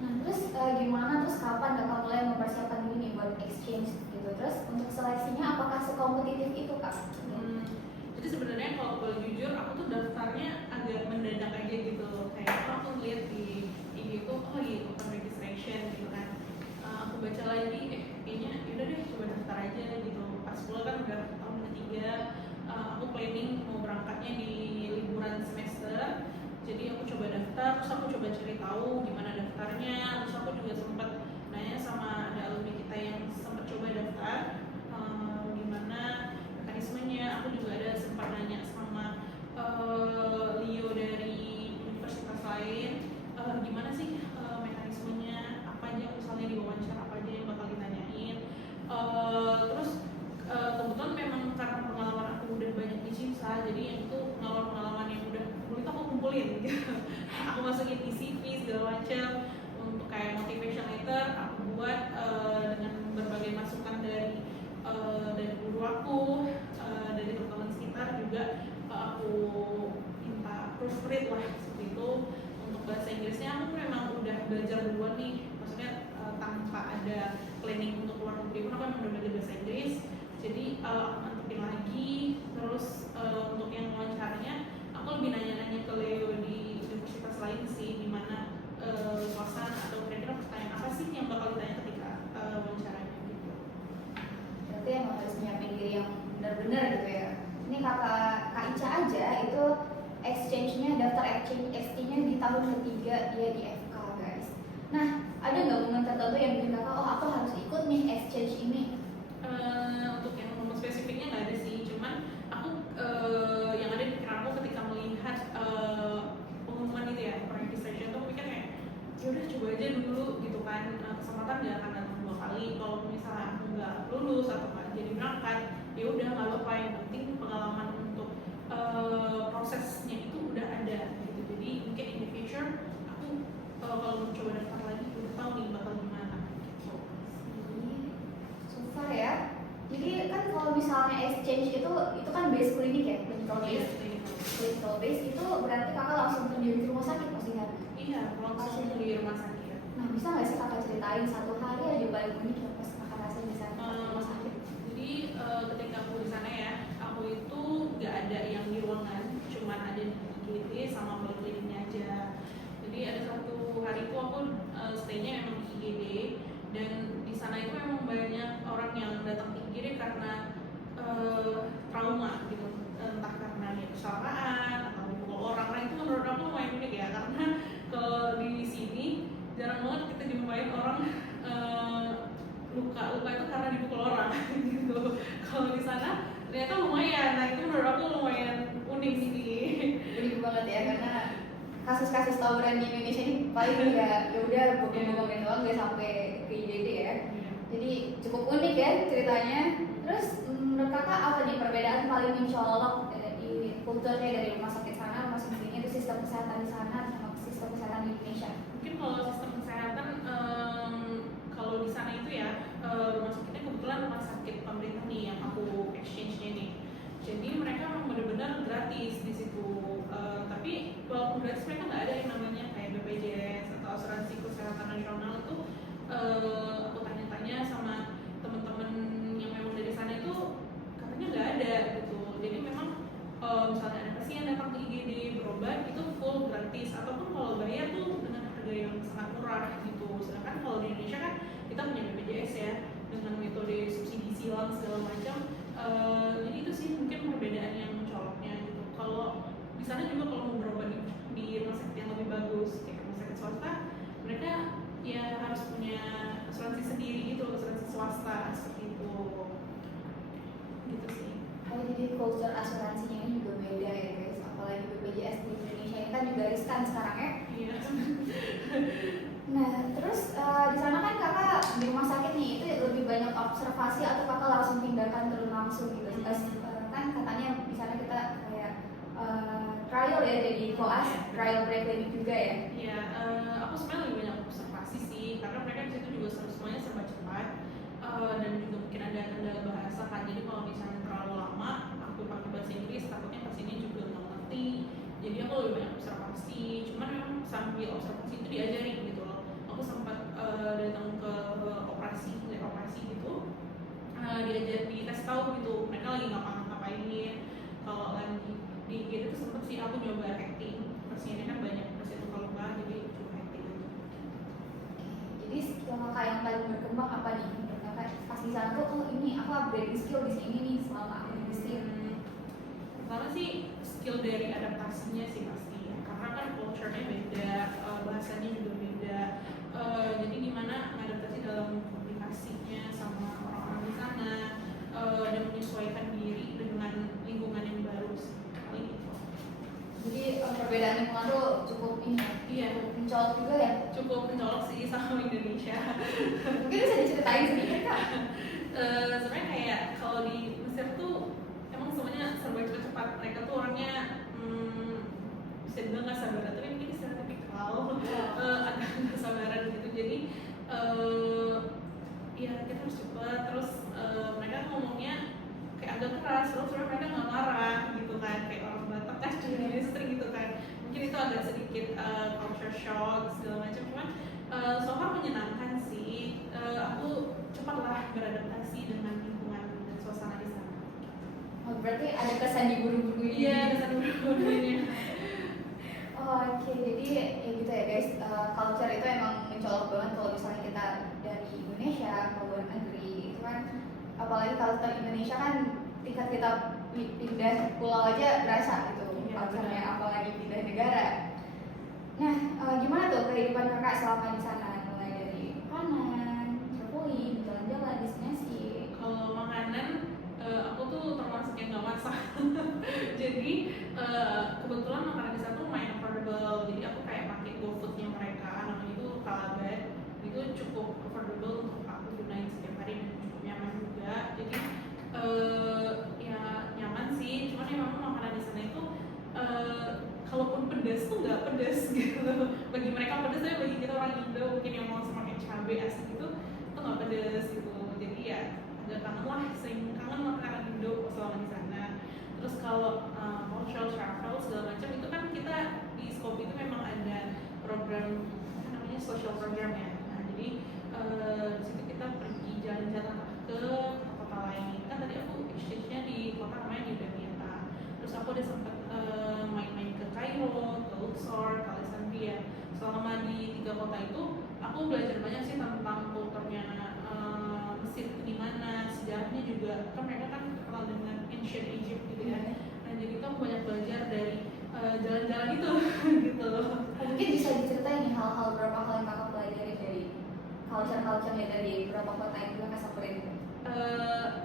Nah, terus gimana terus kapan kakak mulai mempersiapkan diri nih buat exchange gitu? Terus untuk seleksinya apakah sekompetitif itu kak? Jadi sebenarnya kalau boleh jujur, aku tuh daftarnya agak mendadak aja gitu. Kayak aku ngeliat di IG itu, oh iya open registration gitu kan. Aku baca lagi, kayaknya yaudah deh coba daftar aja gitu. Pas pula kan udah tahun ketiga, aku planning mau berangkatnya di liburan semester. Jadi aku coba daftar, terus aku coba cari tahu gimana daftarnya. Terus aku juga sempat nanya sama ada alumni kita yang sempat coba daftar, gimana mekanismenya. Aku juga ada sempat nanya sama Leo dari universitas lain, gimana sih mekanismenya, apa aja misalnya di wawancara apa aja yang bakal ditanyain. Terus kebetulan memang karena pengalaman aku udah banyak di Cimsa, jadi yang itu pengalaman-pengalaman yang udah aku kumpulin gitu. Aku masukin di CV segala macam untuk kayak motivation letter aku buat dengan berbagai masukan dari guru aku, dari teman-teman sekitar juga aku minta proofread lah seperti itu. Untuk bahasa Inggrisnya aku memang udah belajar duluan nih, maksudnya tanpa ada planning untuk luar negeri pun aku memang udah belajar bahasa Inggris. Jadi aku mantepin lagi. Terus untuk yang wawancaranya aku lebih nanya-nanya ke Leo di universitas lain sih, dimana suasana atau kira-kira pertanyaan apa sih yang bakal ditanya ketika wawancaranya gitu. Berarti emang harus nyiapin diri yang benar-benar gitu ya. Ini kakak Kak Ica aja itu exchange-nya, daftar exchange-nya di tahun ketiga dia di FK guys. Nah, ada nggak momen tertentu yang bikin kakak, oh aku harus ikut nih exchange ini? Untuk yang momen spesifiknya nggak ada sih, cuman aku yang ada di pikiran aku ketika melihat pengumuman itu ya, registration tuh mikir kayak yaudah coba aja dulu gitu kan. Kesempatan nggak akan datang dua kali. Kalau misalnya aku nggak lulus atau nggak jadi berangkat, ya udah nggak apa-apa, yang penting pengalaman untuk prosesnya itu udah ada gitu. Jadi mungkin in the future aku kalau mau coba daftar lagi udah tahu nih bakal gimana gitu. So far ya. Jadi kan kalau misalnya exchange itu kan base klinik ya, clinical base. Clinical base itu berarti kakak langsung terjun ke rumah sakit maksudnya? Iya, langsung di rumah sakit. Nah, bisa nggak sih kakak ceritain satu hari aja paling unik yang pas kakak rasain di sana di rumah sakit? Jadi ketika aku di sana ya, aku itu nggak ada yang di ruangan, cuman ada di IGD sama polikliniknya aja. Jadi ada satu hari itu aku stay-nya emang di IGD, dan di sana itu memang banyak orang yang datang ke IGD karena trauma gitu, entah karena dia kecelakaan atau dipukul orang. Nah itu menurut aku lumayan unik ya, karena kalau di sini jarang banget kita jumpain orang luka itu karena dipukul orang gitu. Kalau di sana ternyata lumayan. Nah itu menurut aku lumayan unik sih. Unik banget ya, karena kasus-kasus tawuran di Indonesia ini paling ya udah bokong-bokongin doang, nggak sampai ke IGD ya. Jadi cukup unik ya ceritanya. Terus menurut kakak apa nih perbedaan paling mencolok di kulturnya dari rumah sakit sana asumsinya itu sistem kesehatan di sana sama sistem kesehatan di Indonesia? Mungkin kalau sistem kesehatan kalau di sana itu ya rumah sakitnya kebetulan rumah sakit pemerintah nih yang aku exchange-nya nih. Jadi mereka memang benar-benar gratis di situ. Tapi walaupun gratis mereka nggak ada yang namanya kayak BPJS atau asuransi kesehatan nasional itu. Aku tanya-tanya sama teman-teman yang memang dari sana itu katanya nggak ada gitu. Jadi memang misalnya ada pasien datang ke IGD berobat itu full gratis ataupun kalau bayar tuh dengan harga yang sangat murah gitu. Sedangkan kalau di Indonesia kan kita punya BPJS ya dengan metode subsidi silang segala macam. Jadi itu sih mungkin perbedaan yang mencoloknya gitu. Kalau di sana juga kalau mau berobat di rumah sakit yang lebih bagus kayak rumah sakit swasta, mereka ya harus punya asuransi sendiri gitu, asuransi swasta seperti itu. Gitu sih. Oh, jadi culture asuransinya ini juga beda ya guys, apalagi BPJS di Indonesia ini kan juga riskan sekarang ya. Iya. Nah, terus di sana kan kakak di rumah sakit nih itu lebih banyak observasi atau kakak langsung tindakan turun langsung gitu? Kan katanya di sana kita kayak trial ya, jadi koas trial preclinic juga ya? Iya, aku sebenarnya lebih banyak observasi sih, karena mereka di situ juga semuanya serba cepat dan juga mungkin ada kendala bahasa kan. Jadi kalau misalnya terlalu lama, aku pakai bahasa Inggris, takutnya pasiennya juga nggak ngerti. Jadi aku lebih banyak observasi. Cuman memang sambil observasi itu diajarin gitu loh. Aku sempat datang ke operasi gitu, dikasih tahu gitu. Mereka lagi ngapain. Kalau lagi di gitu tuh sempet sih aku nyoba acting. Pasiennya kan banyak pasien luka-luka, jadi coba acting. Jadi skill kakak yang paling berkembang apa nih? Menurut kakak pas di sana tuh, oh ini aku upgrade skill di sini nih selama aku di sini. Pertama sih skill dari adaptasinya sih pasti ya. Karena kan culture-nya beda, bahasanya juga beda. Jadi gimana mengadaptasi dalam komunikasinya sama orang-orang di sana dan menyesuaikan diri dengan lingkungan yang baru sih. Paling itu. Jadi perbedaan lingkungan tuh cukup ini ya? Iya, Cukup mencolok juga ya? cukup mencolok sih sama Indonesia. Mungkin bisa diceritain sedikit kak? Sebenarnya kayak kalau di Mesir tuh emang semuanya serba cepat. Mereka tuh orangnya bisa dibilang nggak sabar, tapi mungkin secara tipikal agak nggak sabaran gitu. Jadi ya kita harus cepat. Terus mereka ngomongnya kayak agak keras, terus mereka nggak marah gitu kan, kayak orang Batak kan jadi sering gitu kan. Mungkin itu agak sedikit culture shock segala macam, cuman so far menyenangkan sih. Aku cepatlah beradaptasi dengan lingkungan dan suasana di sana. Oh, berarti ada kesan diburu-buru ini? Iya, kesan buru-burunya. Oh, oke, jadi ya gitu ya guys, culture itu emang mencolok banget kalau misalnya kita dari Indonesia ke luar negeri itu kan, apalagi culture Indonesia kan tingkat kita pindah pulau aja berasa gitu culture-nya, apalagi pindah negara. Nah, gimana tuh kehidupan kakak selama di sana, mulai dari makanan, traveling, jalan-jalan, destinasi? Kalau makanan, aku tuh termasuk yang nggak masak. Jadi kebetulan makanan di sana tuh lumayan affordable. Jadi aku kayak pakai GoFood-nya mereka, namanya itu Kalabat. Itu cukup affordable untuk aku gunain setiap hari dan cukup nyaman juga. Jadi ya nyaman sih. Cuman ya memang makanan di sana itu kalaupun pedas tuh nggak pedas gitu. Bagi mereka pedas, tapi bagi kita orang Indo mungkin yang mau semakin cabai asli itu nggak pedas gitu. Jadi ya agak kangen lah, sering kangen makanan Indo selama di sana. Terus kalau cultural travel segala macam itu kan kita di Skopje itu memang ada program namanya social program ya. Nah jadi di situ kita pergi jalan-jalan ke kota lain. Kan tadi aku exchange-nya di kota namanya di Damietta. Terus aku udah sempat main-main ke Kairo, ke Luxor, ke Alexandria. Selama di 3 kota itu aku belajar banyak sih tentang kulturnya Mesir itu di mana, sejarahnya juga kan mereka kan terkenal dengan ancient Egypt gitu ya. Nah jadi itu aku banyak belajar dari jalan-jalan itu gitu loh. Mungkin bisa diceritain nih hal-hal berapa hal yang kakak pelajari dari culture-nya dari beberapa kota yang kakak samperin itu?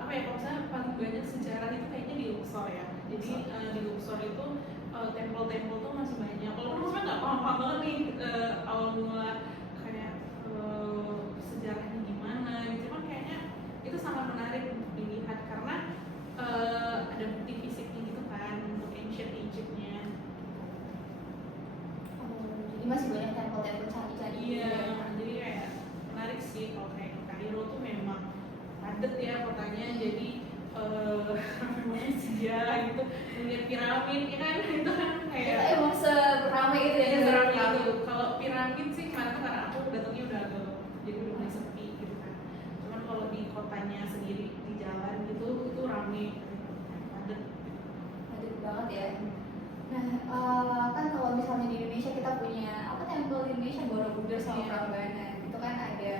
Apa ya, kalau misalnya paling banyak sejarah itu kayaknya di Luxor ya. Jadi di Luxor itu tempel-tempel tuh masih banyak. Kalau aku sebenarnya nggak paham banget nih awal mula kayak sejarahnya gimana gitu. Cuman kayaknya itu sangat menarik untuk dilihat karena ada bukti fisiknya gitu kan untuk ancient Egypt-nya. padat ya kotanya, jadi manusia gitu, ngeliat piramid ya kan, itu kan kayak Kita emang seramai itu ya. seramai itu. Kalau piramid sih kemarin karena aku datangnya udah agak jadi udah mulai sepi gitu kan. Cuman kalau di kotanya sendiri di jalan gitu itu rame, padat. Padat banget ya. Nah, kan kalau misalnya di Indonesia kita punya apa tempel di Indonesia Borobudur sama Iya. Prambanan itu kan ada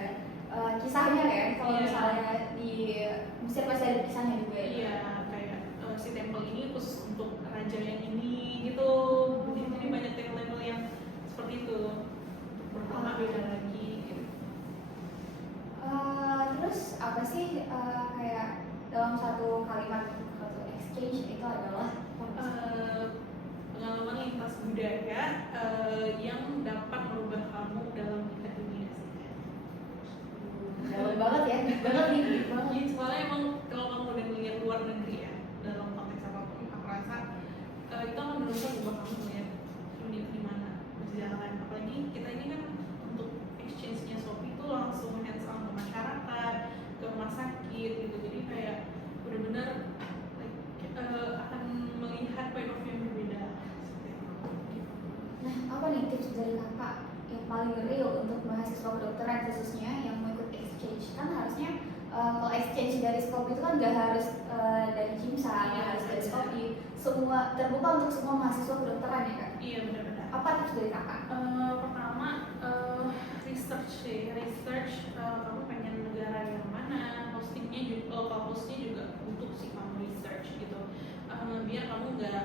kisahnya kan. Kalau Iya. misalnya di Mesir pasti ada kisahnya juga ya. Iya, kayak si tempel ini khusus untuk raja yang ini gitu. Jadi banyak tempel yang seperti itu. Untuk pertama beda lagi gitu. Terus apa sih kayak dalam satu kalimat satu exchange itu adalah Pengalaman lintas budaya yang dapat merubah kamu dalam tingkat dunia sih. dalam banget ya, deep banget nih, deep banget. Jadi soalnya emang kalau kamu udah ngeliat luar negeri ya, dalam konteks apapun, aku rasa itu akan berusaha ubah kamu ngeliat dunia di mana berjalan. Apalagi kita ini kan untuk exchange-nya Shopee itu langsung hands on ke masyarakat, ke rumah sakit gitu. Jadi kayak benar-benar akan melihat point of view yang berbeda. Nah, apa nih tips dari kakak yang paling real untuk mahasiswa kedokteran khususnya yang mau ikut exchange? Kan harusnya kalau exchange dari Skopje itu kan nggak harus dari Cimsa, nggak harus dari Skopje, semua terbuka untuk semua mahasiswa kedokteran ya kak? Iya benar-benar. Apa tips dari kakak? Pertama research kamu pengen negara yang mana, hostingnya juga, kalau hostnya juga untuk si kamu research gitu, biar kamu nggak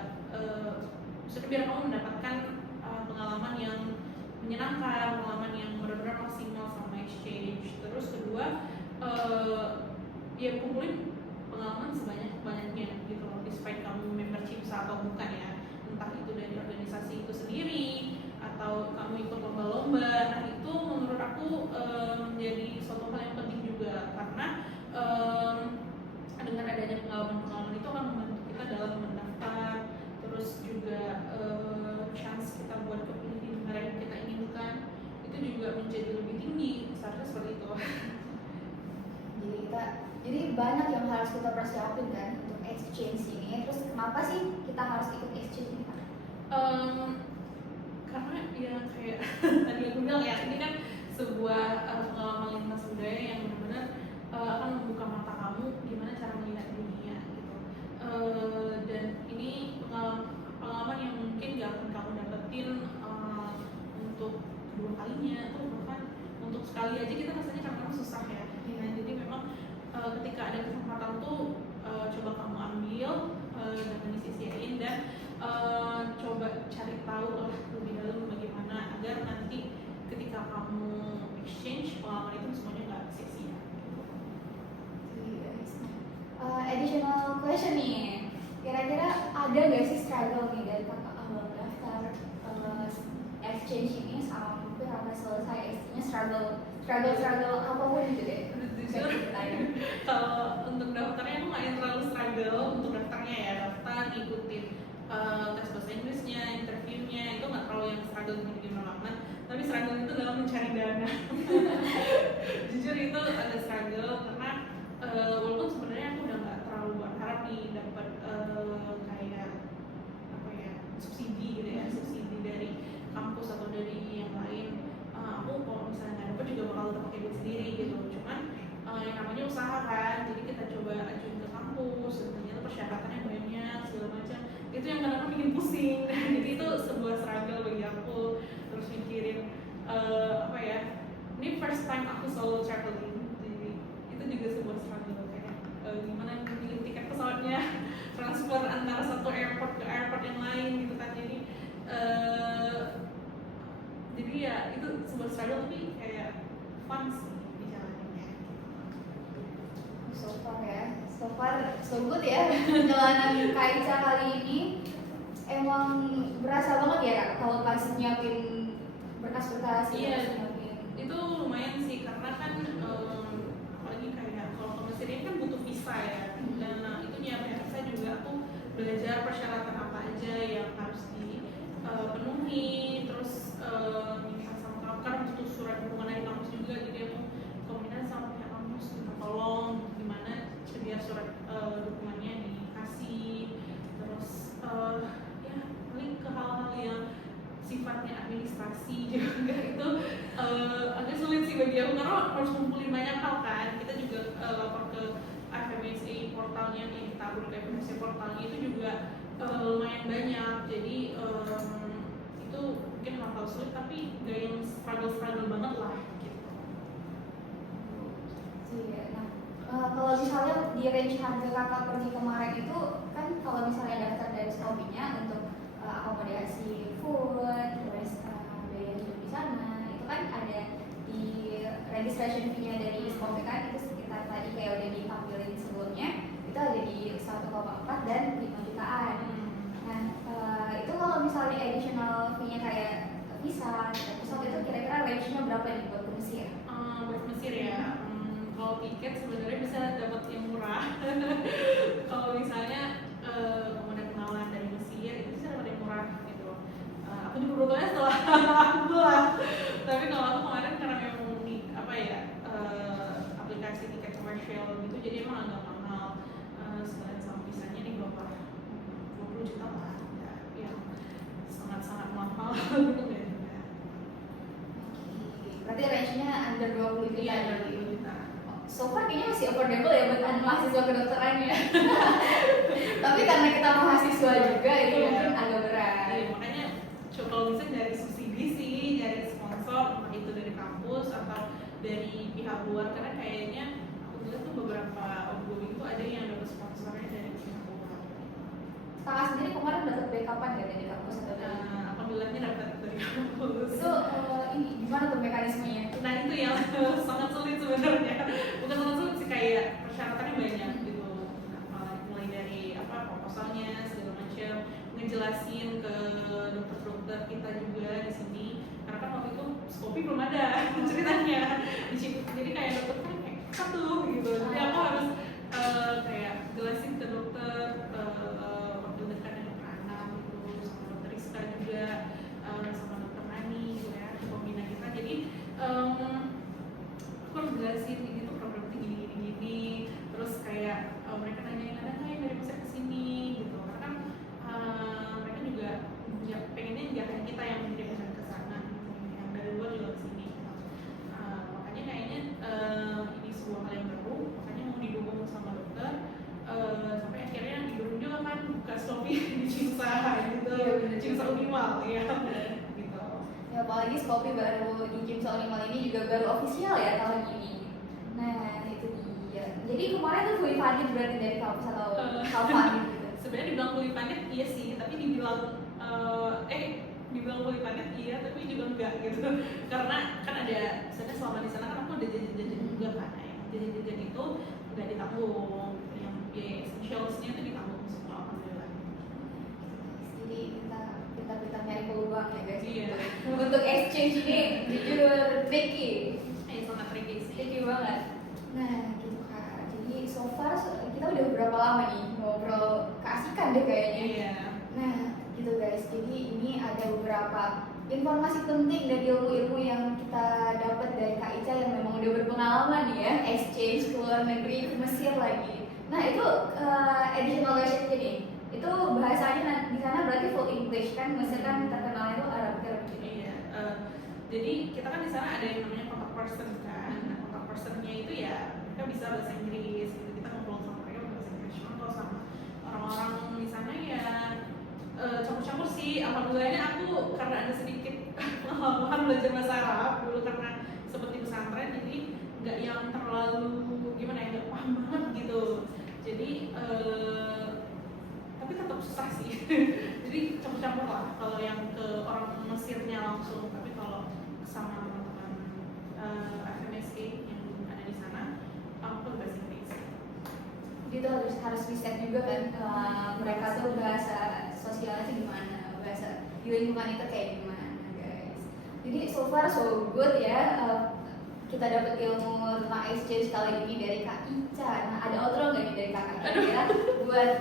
maksudnya biar kamu mendapatkan pengalaman yang menyenangkan, pengalaman yang benar-benar maksimal sama exchange. Terus kedua ya kumpulin pengalaman sebanyak-banyaknya gitu loh, despite kamu member Cimsa atau bukan ya, entah itu dari organisasi itu sendiri atau kamu ikut lomba-lomba. Nah itu menurut aku menjadi suatu hal yang penting juga, karena dengan adanya pengalaman-pengalaman itu akan membantu kita dalam mendaftar, terus juga chance kita buat kepilih di negara yang kita inginkan itu juga menjadi lebih tinggi, seharusnya seperti itu. Jadi banyak yang harus kita persiapin kan untuk exchange ini. Terus kenapa sih kita harus ikut exchange ini kak? Karena ya kayak tadi aku bilang ya, ini kan sebuah pengalaman lintas budaya yang benar-benar akan membuka mata kamu gimana cara melihat dunia gitu. Dan ini pengalaman yang mungkin gak akan kamu dapetin untuk kedua kalinya, atau bahkan untuk sekali aja kita rasanya kadang-kadang susah ya. Nah, jadi memang ketika ada kesempatan tuh coba kamu ambil, jangan disia-siain, dan coba cari tahu lah lebih dalam bagaimana agar nanti ketika kamu exchange pengalaman itu semuanya nggak sia-sia. Additional question nih, kira-kira ada nggak sih struggle nih dari kakak awal daftar exchange ini sampai kakak selesai exchange-nya, struggle apapun gitu deh? Jujur, kalau untuk daftarnya aku nggak yang terlalu struggle untuk daftarnya ya, daftar ngikutin tes bahasa Inggrisnya, interviewnya, itu nggak terlalu yang struggle gimana banget. Tapi struggle itu dalam mencari dana. Jujur itu ada struggle karena walaupun sebenarnya aku udah nggak terlalu berharap nih dapat kayak apa ya, subsidi gitu ya, subsidi dari kampus atau dari yang lain. Aku kalau misalnya nggak dapat juga bakal tetap pakai duit sendiri gitu. Cuman yang namanya usaha kan, jadi kita coba ajuin ke kampus dan ternyata persyaratannya banyak segala macam. Itu yang kadang-kadang bikin pusing. Jadi itu sebuah struggle bagi aku. Terus mikirin apa ya, ini first time aku solo traveling, jadi itu juga sebuah struggle kayak gimana bikin tiket pesawatnya, transfer antara satu airport ke airport yang lain gitu kan. Jadi ya itu sebuah struggle tapi kayak fun sih dijalaninnya. So far so good ya. Perjalanan Kaica kali ini emang berasa banget ya kak kalau pas nyiapin berkas-berkas gitu. Iya, itu lumayan sih karena kan apalagi kayak kalau ke Mesir ini kan butuh visa ya, dan itu nyiapin visa juga aku belajar persyaratan apa aja yang harus dipenuhi, terus minta sama kamu karena butuh surat dukungan dari kampus juga, jadi aku komunikasi sama pihak kampus minta tolong gimana harus ngumpulin banyak hal kan. Kita juga lapor ke FMSA portalnya nih, tabur ke FMSA portalnya itu juga lumayan banyak. Jadi itu mungkin hal sulit tapi gak yang struggle banget lah gitu. Iya. Nah, kalau misalnya di range harga kakak pergi kemarin itu kan kalau misalnya daftar dari Shopee-nya untuk akomodasi food, terus biaya hidup di sana, itu kan ada di registration fee-nya dari Shopee kan itu sekitar tadi kayak udah ditampilin sebelumnya itu ada di 1,4 dan 5 jutaan. Nah, itu kalau misalnya additional fee-nya kayak visa, pesawat itu kira-kira range-nya berapa nih buat ke Mesir? Buat Mesir ya, kalau tiket sebenarnya bisa dapat yang murah. Kalau misalnya kamu ada kenalan dari Mesir itu bisa dapat yang murah gitu. Aku juga beruntung setelah aku pulang. Tapi kalau aku kemarin karena memang di aplikasi tiket komersial gitu, jadi emang agak mahal. Sekalian sama visanya nih berapa? 20 juta lah, ya, yang sangat mahal gitu kan. Berarti range-nya under 20 juta. Iya, under 20 juta. So far kayaknya masih affordable ya buat mahasiswa kedokteran ya. Tapi karena kita mahasiswa juga itu mungkin agak berat. Iya, makanya coba kalau bisa dari subsidi sih, dari sponsor, entah itu dari kampus atau dari pihak luar, karena kayaknya aku lihat tuh beberapa ongoing itu ada yang dapat sponsornya dari pihak luar. Kakak sendiri kemarin dapat backup-an gak dari kampus atau dari? Alhamdulillahnya dapat dari kampus. Itu ini gimana tuh mekanismenya? Nah itu yang sangat sulit sebenarnya. Bukan sangat sulit sih, kayak persyaratannya banyak gitu. Mulai dari proposalnya segala macam, ngejelasin ke dokter-dokter kita juga di sini. Karena kan waktu itu Shopee belum ada ceritanya. Jadi kayak dokter kan kayak satu gitu. Jadi aku harus kayak jelasin ke dokter waktu dekatnya dokter Anam gitu, sama dokter Rizka juga, sama dokter Nani gitu ya, pembina kita. Jadi aku harus jelasin ini tuh program gini. Terus kayak mereka nanyain ada nggak yang dari Mesir kesini gitu. Karena kan mereka juga ya, pengennya nggak hanya kita yang mengirim ke sana, yang dari luar juga kesini. Makanya kayaknya ini sebuah hal yang baru, makanya mau didukung sama dokter. Sampai akhirnya didukung juga kan buka Shopee di Cimsa gitu, Cimsa Unimal ya gitu. Ya apalagi Shopee baru di Cimsa Unimal ini juga baru official ya tahun ini. Nah itu dia. Jadi kemarin tuh fully funded berarti dari kampus atau half funded gitu? Sebenarnya dibilang fully funded iya sih, tapi dibilang fully funded iya, tapi juga enggak gitu. Karena kan ada, misalnya selama di sana kan aku ada jajan-jajan juga kan, jajan-jajan itu nggak ditanggung, yang biaya essentialsnya itu ditanggung semua alhamdulillah. Jadi kita nyari peluang ya guys. Iya. Untuk exchange ini jujur tricky. Sangat tricky sih. Tricky banget. Nah gitu kak. Jadi so far kita udah berapa lama nih ngobrol keasikan deh kayaknya. Iya. Nah gitu guys. Jadi ini ada beberapa informasi penting dan ilmu-ilmu yang kita dapat dari Kak Ica yang memang udah berpengalaman nih ya, exchange ke luar negeri, ke Mesir lagi. Nah itu additional question jadi itu bahasanya di sana berarti full English kan? Mesir kan terkenalnya itu Arab gitu. Iya. Jadi kita kan di sana ada yang namanya contact person kan. Nah, contact personnya itu ya kita bisa bahasa Inggris. Gitu. Kita ngobrol sama mereka bahasa Inggris. Cuma kalau sama orang-orang di sana ya campur-campur sih. Alhamdulillahnya aku karena ada sedikit pengalaman belajar bahasa Arab dulu karena seperti pesantren, jadi nggak yang terlalu gimana ya, nggak paham banget gitu. Jadi tapi tetap susah sih. Jadi campur-campur lah kalau yang ke orang Mesirnya langsung, tapi kalau sama teman-teman FMSA yang ada di sana aku bahasa Inggris. Jadi itu harus riset juga kan mereka tuh bahasa sosialnya tuh gimana, bahasa di lingkungan itu kayak gimana guys. Jadi so far so good ya. Kita dapat ilmu tentang exchange kali ini dari Kak Ica. Nah ada outro nggak nih dari kakak kira-kira buat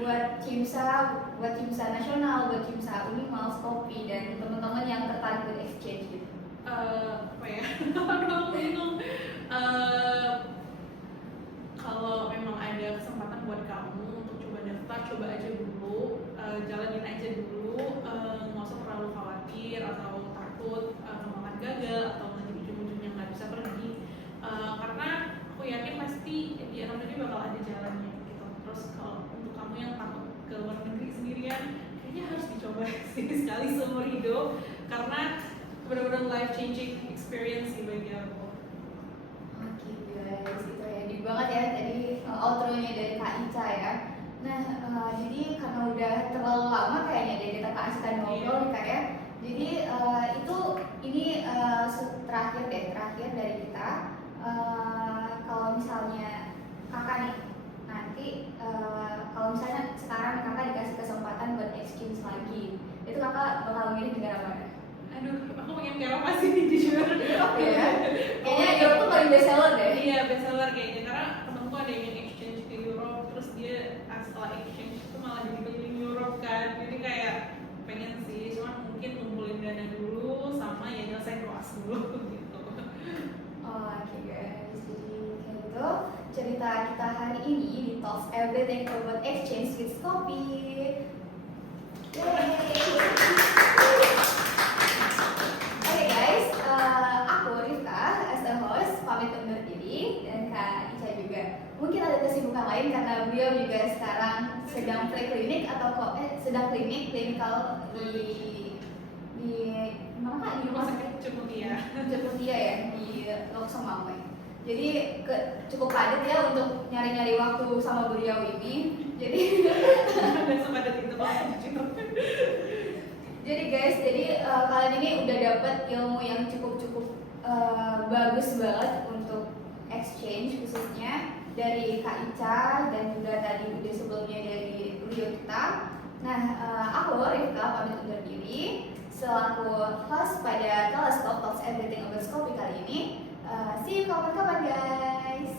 buat Cimsa Nasional, buat Cimsa Unimal, Shopee dan teman-teman yang tertarik buat exchange gitu? Apa ya? Aduh, bingung. Kalau memang ada kesempatan buat kamu untuk coba daftar, coba aja dulu, jalanin aja dulu, nggak usah terlalu khawatir atau takut kemakan gagal atau nanti ujung-ujungnya nggak bisa kali seumur hidup karena benar-benar life changing experience sih bagi aku. Oke guys, itu ya di banget ya tadi outro-nya dari Kak Ica ya. Nah, jadi karena udah terlalu lama kayaknya deh kita keasikan ngobrol nih Kak ya. Jadi ini terakhir dari kita. Kalau misalnya kakak nih nanti kalau misalnya sekarang kakak dikasih kesempatan buat exchange lagi, itu kakak bakal milih negara mana? Aduh, aku pengen ke Eropa sih jujur. Oke ya. Kayaknya Eropa tuh paling best seller deh. Iya, best seller kayaknya karena temanku ada yang exchange ke Europe, terus dia setelah exchange itu malah jadi keliling Europe kan. Jadi kayak pengen sih, cuman mungkin ngumpulin dana dulu sama ya nyelesain koas dulu gitu. Oke guys, jadi kayak gitu cerita kita hari ini di Talks Everything About Exchange with Skopi. Oke guys, aku Rifka as a host pamit undur diri dan Kak Ica juga. Mungkin ada kesibukan lain karena beliau juga sekarang sedang preklinik atau sedang klinikal di mana Kak? Di rumah sakit Cemutia ya di Loksemawe. Jadi cukup padat ya untuk nyari-nyari waktu sama beliau ini. Jadi sepadat itu banget. Jadi guys, kalian ini udah dapat ilmu yang cukup bagus banget untuk exchange khususnya dari Kak Ica dan juga tadi udah sebelumnya dari Rio kita. Nah, aku Rifka pamit undur diri selaku host pada Teleskop Talks Everything About Skopi kali ini. See you kapan-kapan guys.